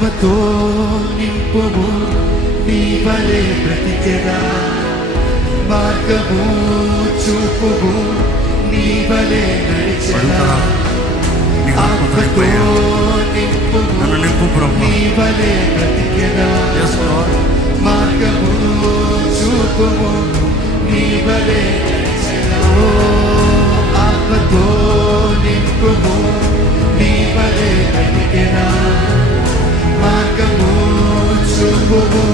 ఆత్మతో నింపుము, నీ వలె బ్రతికెదా. మార్గము చూపుము, నీ వలె నడిచెదా. ఆత్మతో నింపుము, నీ వలె బ్రతికెదా. మార్గము చూపుము, నీ వలె నడిచెదా. ఆత్మతో నింపుము, నీ వలె బ్రతికెదా. మార్గము చూపుము,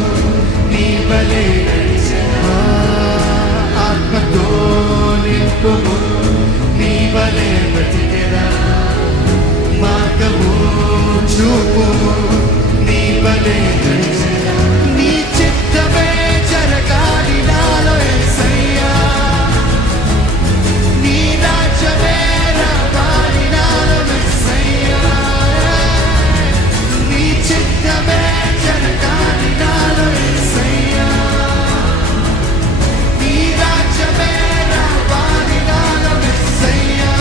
నీ వలె నడిచెదా. ఆత్మతో నింపుము, నీ వలె బ్రతికెదా. మార్గము చూపుము, నీ వలె నడిచెదా. నీ చిత్తమే జరగాలి నాలో యేసయ్యా. నీ రాజ్యమే రావాలి నాలో యేసయ్యా. నీ చిత్తమే జరగాలి నాలో యేసయ్యా. నీ రాజ్యమే రావాలి నాలో యేసయ్యా.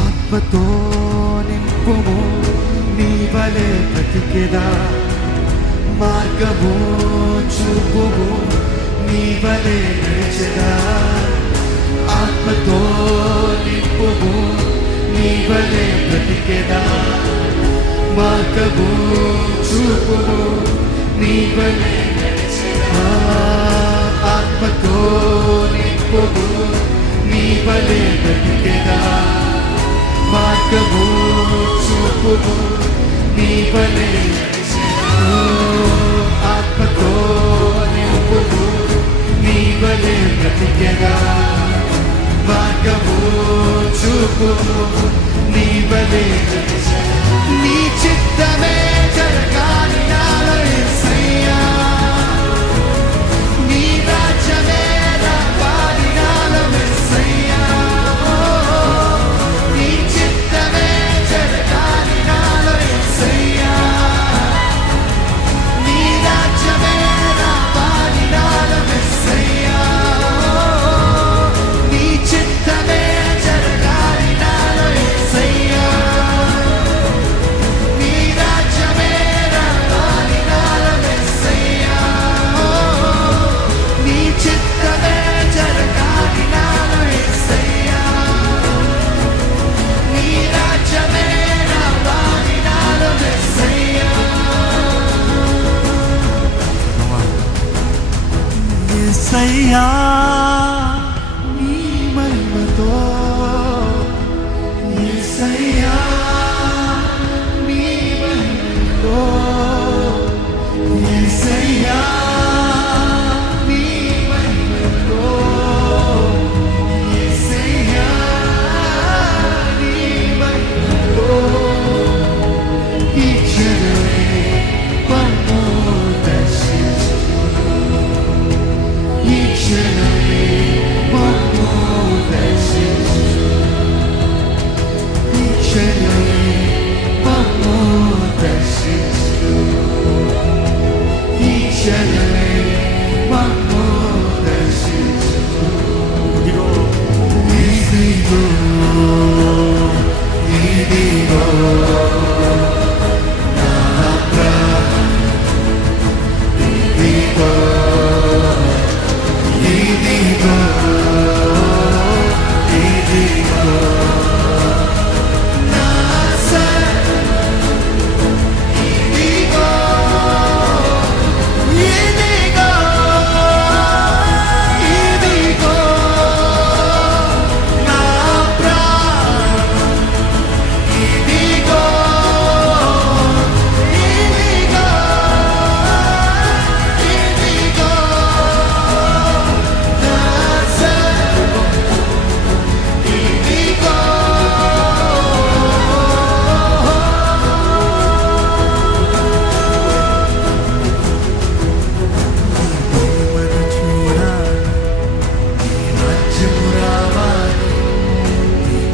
ఆత్మతో నింపుము, నీ వలె బ్రతికెదా. మార్గము చూపుము, నీ వలె నడిచెదా. ఆత్మతో నింపుము, నీ వలె బ్రతికెదా. మార్గము చూపుము, నీ వలె నడిచెదా. ఆత్మతో నింపుము, నీ వలె బ్రతికెదా. మార్గము చూపుము, నీ వలె నడిచెదా. ఆత్మతో నింపుము, నీ వలె బ్రతికెదా. మార్గము చూపుము, నీ వలె నడిచెదా. నీ చిత్తమే జరగాలి నాలో యేసయ్యా. నీ రాజ్యమే రావాలి నాలో యేసయ్యా. నీ చిత్తమే జరగాలి నాలో యేసయ్యా. నీ రాజ్యమే రావాలి నాలో యేసయ్యా. నీ చిత్తమే జరగాలి నాలో యేసయ్యా. నీ రాజ్యమే రావాలి నాలో యేసయ్యా. నీ చిత్తమే జరగాలి నాలో యేసయ్యా. నీ రాజ్యమే రావాలి నాలో యేసయ్యా. యేసయ్యా, నీ మహిమతో. యేసయ్యా, నీ మహిమతో. యేసయ్యా, నీ మహిమతో. యేసయ్యా, నీ మహిమతో. ఈ క్షణమే మమ్ము దర్శించు. ఈ క్షణమే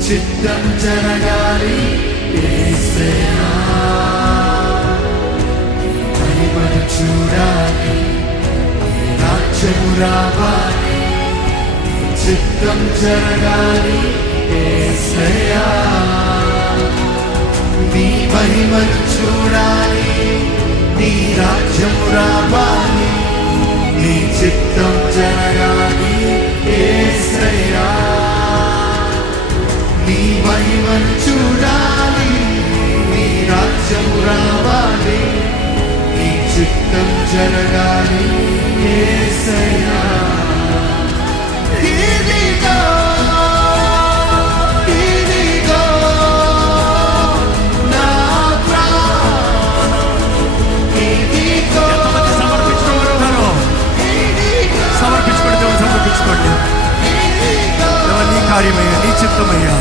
చిత్తం జరగాలి యేసయ్యా మహిమను చూడాలి రాజ్యము రావాలి చిత్తం జరగాలి యేసయ్యా నీ మహిమను చూడాలి నీ రాజ్యము రావాలి నీ చిత్తం జరగాలి యేసయ్యా నీ మహిమను చూడాలి నీ రాజ్యము రావాలి నీ చిత్తం జరగాలి యేసయ్యా ఇదిగో ఇదిగో నా ప్రాణం ఇదిగో సమర్పించుకోండి దేవుని సమర్పించుకోండి. నీ కార్యమయ్యా, నీ చిత్తమయ్యా.